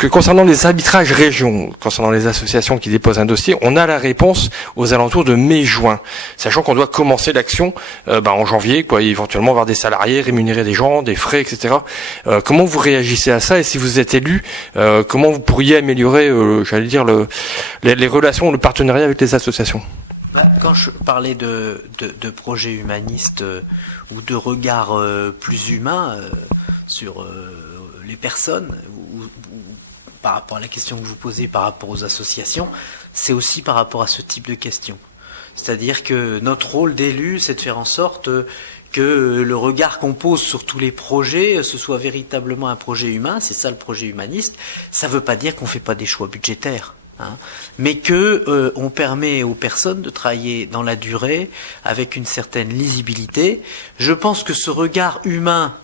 Donc concernant les arbitrages régions, concernant les associations qui déposent un dossier, on a la réponse aux alentours de mai-juin, sachant qu'on doit commencer l'action en janvier, quoi, éventuellement avoir des salariés, rémunérer des gens, des frais, etc. Comment vous réagissez à ça, et si vous êtes élu, comment vous pourriez améliorer, les relations, le partenariat avec les associations? Quand je parlais de projets humanistes ou de regard plus humain sur les personnes, ou par rapport à la question que vous posez par rapport aux associations, c'est aussi par rapport à ce type de questions. C'est-à-dire que notre rôle d'élu, c'est de faire en sorte que le regard qu'on pose sur tous les projets, ce soit véritablement un projet humain, c'est ça le projet humaniste. Ça ne veut pas dire qu'on ne fait pas des choix budgétaires. Mais que on permet aux personnes de travailler dans la durée avec une certaine lisibilité. Je pense que ce regard humain,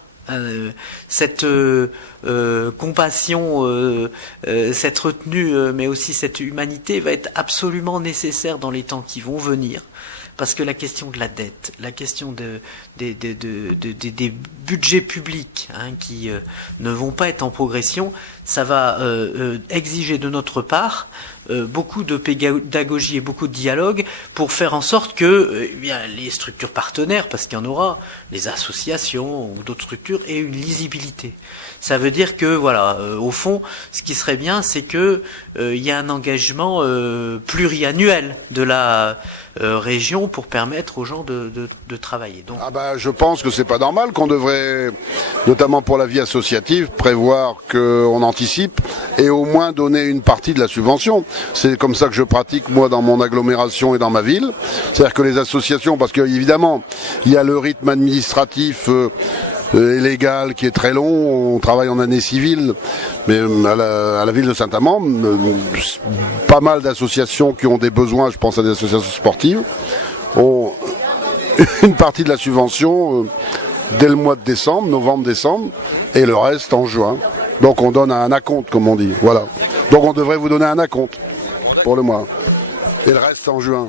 cette compassion, cette retenue, mais aussi cette humanité va être absolument nécessaire dans les temps qui vont venir. Parce que la question de la dette, la question des budgets publics qui ne vont pas être en progression, ça va exiger de notre part beaucoup de pédagogie et beaucoup de dialogue pour faire en sorte que les structures partenaires, parce qu'il y en aura, les associations ou d'autres structures, aient une lisibilité. Ça veut dire que, au fond, ce qui serait bien, c'est que il y a un engagement pluriannuel de la région pour permettre aux gens de travailler. Donc, je pense que c'est pas normal, qu'on devrait, notamment pour la vie associative, prévoir qu'on anticipe et au moins donner une partie de la subvention. C'est comme ça que je pratique moi dans mon agglomération et dans ma ville. C'est-à-dire que les associations, parce qu'évidemment, il y a le rythme administratif légal qui est très long, on travaille en année civile, mais à la ville de Saint-Amand, pas mal d'associations qui ont des besoins, je pense à des associations sportives, ont une partie de la subvention dès le mois de décembre, novembre-décembre, et le reste en juin. Donc on donne un acompte, comme on dit. Voilà. Donc on devrait vous donner un acompte pour le mois. Et le reste en juin.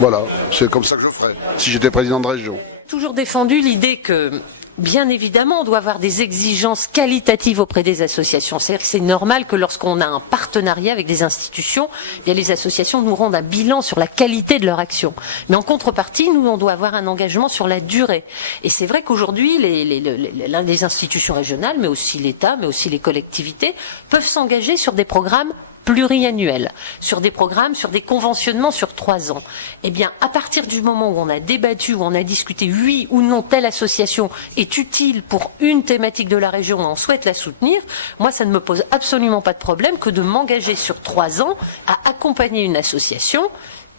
Voilà. C'est comme ça que je ferais, si j'étais président de région. Toujours défendu l'idée que, bien évidemment, on doit avoir des exigences qualitatives auprès des associations. C'est-à-dire que c'est normal que lorsqu'on a un partenariat avec des institutions, les associations nous rendent un bilan sur la qualité de leur action. Mais en contrepartie, nous, on doit avoir un engagement sur la durée. Et c'est vrai qu'aujourd'hui, les institutions régionales, mais aussi l'État, mais aussi les collectivités, peuvent s'engager sur des programmes pluriannuels, sur des programmes, sur des conventionnements sur 3 ans. Eh bien, à partir du moment où on a débattu, où on a discuté, oui ou non, telle association est utile pour une thématique de la région et on souhaite la soutenir, moi, ça ne me pose absolument pas de problème que de m'engager sur 3 ans à accompagner une association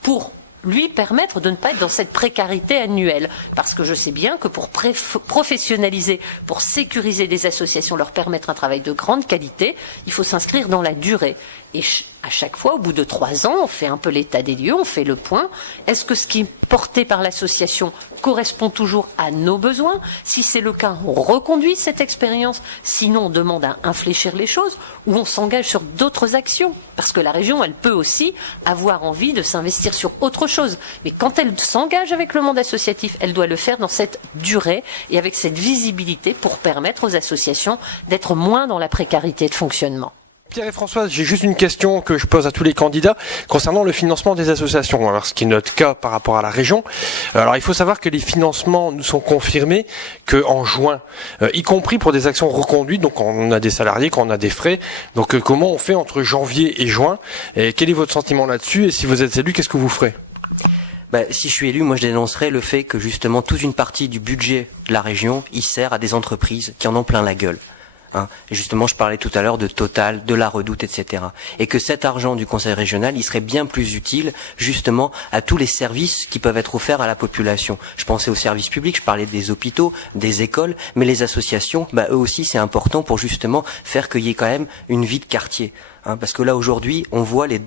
pour lui permettre de ne pas être dans cette précarité annuelle. Parce que je sais bien que pour professionnaliser, pour sécuriser des associations, leur permettre un travail de grande qualité, il faut s'inscrire dans la durée. Et à chaque fois, au bout de 3 ans, on fait un peu l'état des lieux, on fait le point. Est-ce que ce qui est porté par l'association correspond toujours à nos besoins? Si c'est le cas, on reconduit cette expérience. Sinon, on demande à infléchir les choses ou on s'engage sur d'autres actions. Parce que la région, elle peut aussi avoir envie de s'investir sur autre chose. Mais quand elle s'engage avec le monde associatif, elle doit le faire dans cette durée et avec cette visibilité pour permettre aux associations d'être moins dans la précarité de fonctionnement. Pierre et Françoise, j'ai juste une question que je pose à tous les candidats concernant le financement des associations. Alors, ce qui est notre cas par rapport à la région. Alors, il faut savoir que les financements nous sont confirmés qu'en juin, y compris pour des actions reconduites. Donc, quand on a des salariés, quand on a des frais. Donc, comment on fait entre janvier et juin? Et quel est votre sentiment là-dessus? Et si vous êtes élu, qu'est-ce que vous ferez? Si je suis élu, moi je dénoncerai le fait que justement toute une partie du budget de la région, il sert à des entreprises qui en ont plein la gueule. Et justement, je parlais tout à l'heure de Total, de la Redoute, etc. Et que cet argent du conseil régional, il serait bien plus utile justement à tous les services qui peuvent être offerts à la population. Je pensais aux services publics, je parlais des hôpitaux, des écoles, mais les associations, eux aussi c'est important pour justement faire qu'il y ait quand même une vie de quartier. Parce que là aujourd'hui, on voit les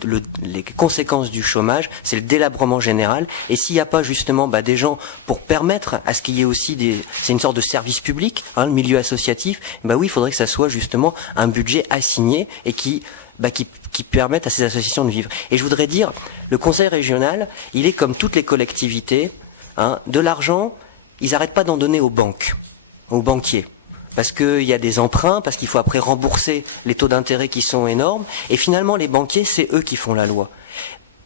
conséquences du chômage, c'est le délabrement général. Et s'il n'y a pas justement des gens pour permettre à ce qu'il y ait aussi c'est une sorte de service public, le milieu associatif. Oui, il faudrait que ça soit justement un budget assigné et qui permette à ces associations de vivre. Et je voudrais dire, le conseil régional, il est comme toutes les collectivités, de l'argent, ils n'arrêtent pas d'en donner aux banques, aux banquiers. parce qu'il y a des emprunts, parce qu'il faut après rembourser les taux d'intérêt qui sont énormes, et finalement les banquiers, c'est eux qui font la loi.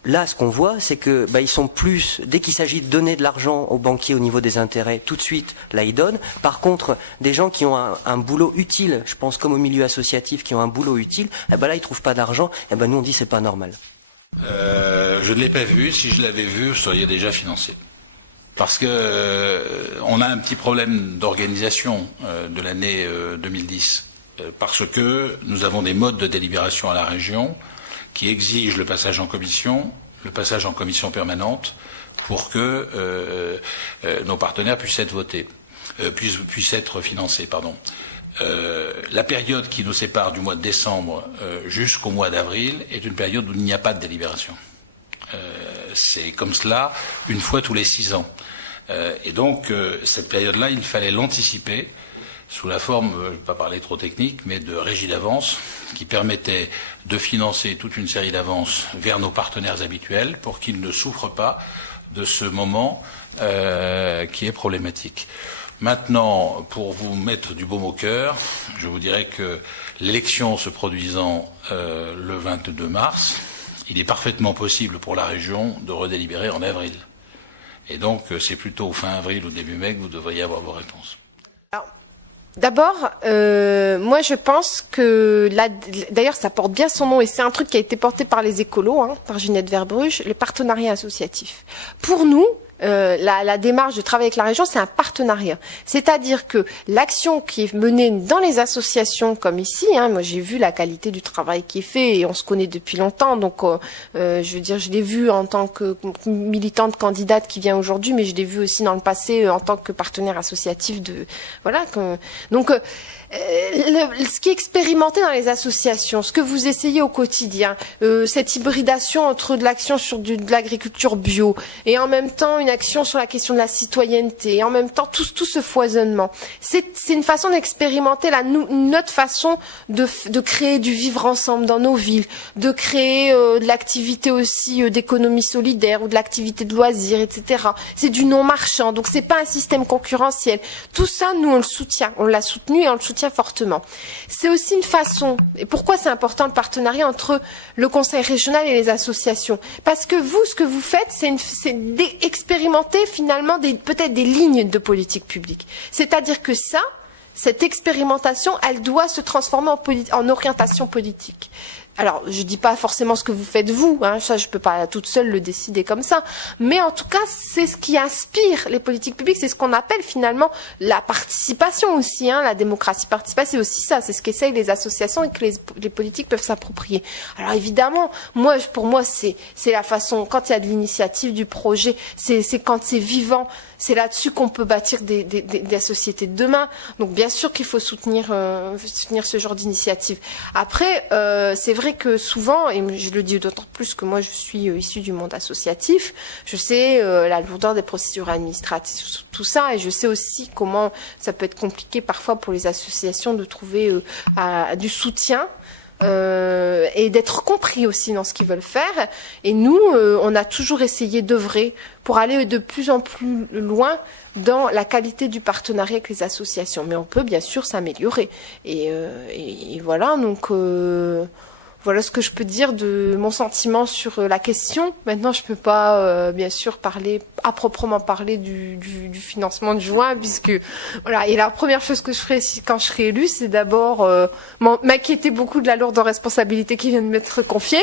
Là, ce qu'on voit, c'est que ils sont plus, dès qu'il s'agit de donner de l'argent aux banquiers au niveau des intérêts, tout de suite, là, ils donnent. Par contre, des gens qui ont un boulot utile, je pense comme au milieu associatif, qui ont un boulot utile, là, ils trouvent pas d'argent, nous, on dit c'est pas normal. Je ne l'ai pas vu. Si je l'avais vu, vous seriez déjà financé. Parce que on a un petit problème d'organisation de l'année 2010. Parce que nous avons des modes de délibération à la région qui exigent le passage en commission permanente, pour que nos partenaires puissent être votés, puissent être financés, pardon. La période qui nous sépare du mois de décembre jusqu'au mois d'avril est une période où il n'y a pas de délibération. C'est comme cela une fois tous les 6 ans. Et donc cette période-là, il fallait l'anticiper sous la forme, je ne vais pas parler trop technique, mais de régie d'avance, qui permettait de financer toute une série d'avances vers nos partenaires habituels pour qu'ils ne souffrent pas de ce moment qui est problématique. Maintenant, pour vous mettre du baume au cœur, je vous dirais que l'élection se produisant le 22 mars, il est parfaitement possible pour la région de redélibérer en avril. Et donc, c'est plutôt fin avril ou début mai que vous devriez avoir vos réponses. D'abord, moi je pense que là, d'ailleurs ça porte bien son nom et c'est un truc qui a été porté par les écolos, par Ginette Verbruch, le partenariat associatif. Pour nous, la démarche de travail avec la région, c'est un partenariat. C'est-à-dire que l'action qui est menée dans les associations comme ici, moi j'ai vu la qualité du travail qui est fait et on se connaît depuis longtemps, donc je veux dire, je l'ai vu en tant que militante candidate qui vient aujourd'hui, mais je l'ai vu aussi dans le passé en tant que partenaire associatif de, voilà. Donc ce qui est expérimenté dans les associations, ce que vous essayez au quotidien, cette hybridation entre de l'action sur de l'agriculture bio et en même temps une action sur la question de la citoyenneté, et en même temps tout ce foisonnement, c'est une façon d'expérimenter notre façon de créer du vivre ensemble dans nos villes, de créer de l'activité aussi d'économie solidaire ou de l'activité de loisirs, etc. C'est du non marchand, donc c'est pas un système concurrentiel. Tout ça, nous on le soutient, on l'a soutenu et on le soutient fortement. C'est aussi une façon, et pourquoi c'est important le partenariat entre le conseil régional et les associations? Parce que vous, ce que vous faites, c'est d'expérimenter finalement peut-être des lignes de politique publique. C'est-à-dire que cette expérimentation, elle doit se transformer en orientation politique. Alors, je dis pas forcément ce que vous faites vous, ça je peux pas toute seule le décider comme ça, mais en tout cas, c'est ce qui inspire les politiques publiques, c'est ce qu'on appelle finalement la participation aussi, la démocratie participative, c'est aussi ça, c'est ce qu'essayent les associations et que les politiques peuvent s'approprier. Alors évidemment, pour moi, c'est la façon, quand il y a de l'initiative du projet, c'est quand c'est vivant, c'est là-dessus qu'on peut bâtir des sociétés de demain. Donc bien sûr qu'il faut soutenir ce genre d'initiative. Après, c'est vrai que souvent, et je le dis d'autant plus que moi je suis issue du monde associatif, je sais la lourdeur des procédures administratives, tout ça, et je sais aussi comment ça peut être compliqué parfois pour les associations de trouver du soutien. Et d'être compris aussi dans ce qu'ils veulent faire. Et nous, on a toujours essayé d'œuvrer pour aller de plus en plus loin dans la qualité du partenariat avec les associations. Mais on peut bien sûr s'améliorer. Et voilà, donc voilà ce que je peux dire de mon sentiment sur la question. Maintenant, je peux pas, bien sûr, à proprement parler du financement de juin, puisque voilà. Et la première chose que je ferai quand je serai élue, c'est d'abord m'inquiéter beaucoup de la lourde responsabilité qui vient de m'être confiée.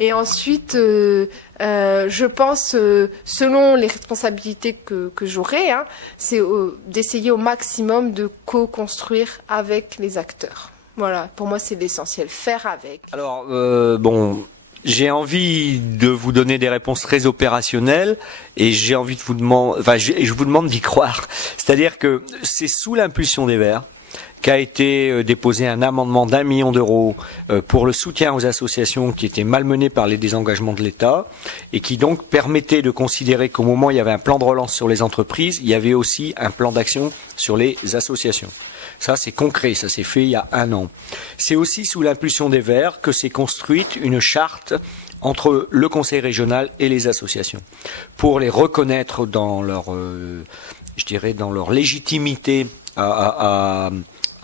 Et ensuite, je pense, selon les responsabilités que j'aurai, c'est d'essayer au maximum de co-construire avec les acteurs. Voilà, pour moi c'est l'essentiel, faire avec. Alors, j'ai envie de vous donner des réponses très opérationnelles et j'ai envie de vous demander, je vous demande d'y croire. C'est-à-dire que c'est sous l'impulsion des Verts qu'a été déposé un amendement d'1 million d'euros pour le soutien aux associations qui étaient malmenées par les désengagements de l'État et qui donc permettait de considérer qu'au moment où il y avait un plan de relance sur les entreprises, il y avait aussi un plan d'action sur les associations. Ça, c'est concret, ça s'est fait il y a 1 an. C'est aussi sous l'impulsion des Verts que s'est construite une charte entre le Conseil régional et les associations pour les reconnaître dans leur, dans leur légitimité à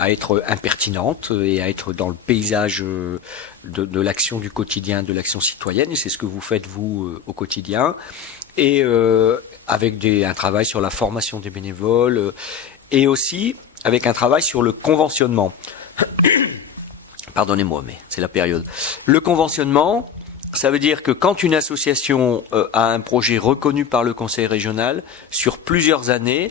être impertinente et à être dans le paysage de l'action du quotidien, de l'action citoyenne. Et c'est ce que vous faites, vous, au quotidien. Et avec un travail sur la formation des bénévoles et aussi avec un travail sur le conventionnement. Pardonnez-moi, mais c'est la période. Le conventionnement, ça veut dire que quand une association a un projet reconnu par le conseil régional sur plusieurs années,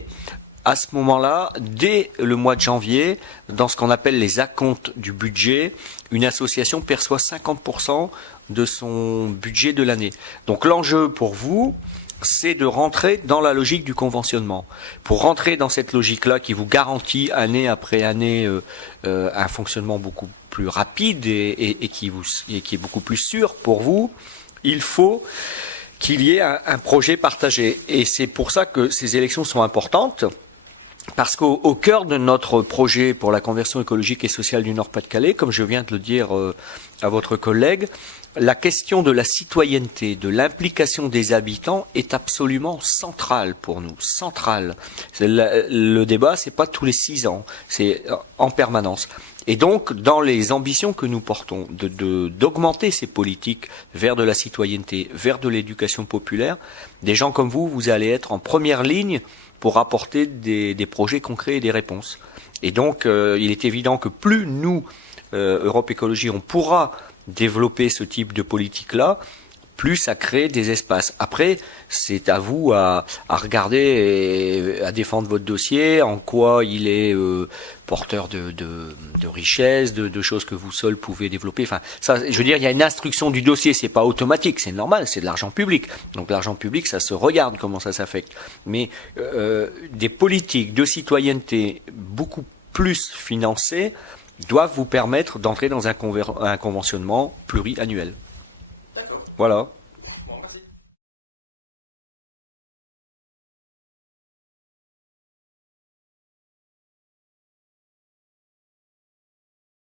à ce moment-là, dès le mois de janvier, dans ce qu'on appelle les acomptes du budget, une association perçoit 50% de son budget de l'année. Donc l'enjeu pour vous, c'est de rentrer dans la logique du conventionnement. Pour rentrer dans cette logique-là qui vous garantit année après année un fonctionnement beaucoup plus rapide et qui est beaucoup plus sûr pour vous, il faut qu'il y ait un projet partagé. Et c'est pour ça que ces élections sont importantes. Parce qu'au cœur de notre projet pour la conversion écologique et sociale du Nord-Pas-de-Calais, comme je viens de le dire à votre collègue, la question de la citoyenneté, de l'implication des habitants est absolument centrale pour nous, centrale. Le débat, c'est pas tous les 6 ans, c'est en permanence. Et donc, dans les ambitions que nous portons, d'augmenter ces politiques vers de la citoyenneté, vers de l'éducation populaire, des gens comme vous allez être en première ligne pour apporter des projets concrets et des réponses. Et donc, il est évident que plus nous, Europe Écologie, on pourra développer ce type de politique-là, plus ça crée des espaces. Après, c'est à vous à regarder et à défendre votre dossier, en quoi il est porteur de richesses, de choses que vous seuls pouvez développer. Enfin, ça, je veux dire, il y a une instruction du dossier, c'est pas automatique, c'est normal, c'est de l'argent public. Donc l'argent public, ça se regarde comment ça s'affecte. Mais des politiques de citoyenneté beaucoup plus financées doivent vous permettre d'entrer dans un conventionnement pluriannuel. Voilà.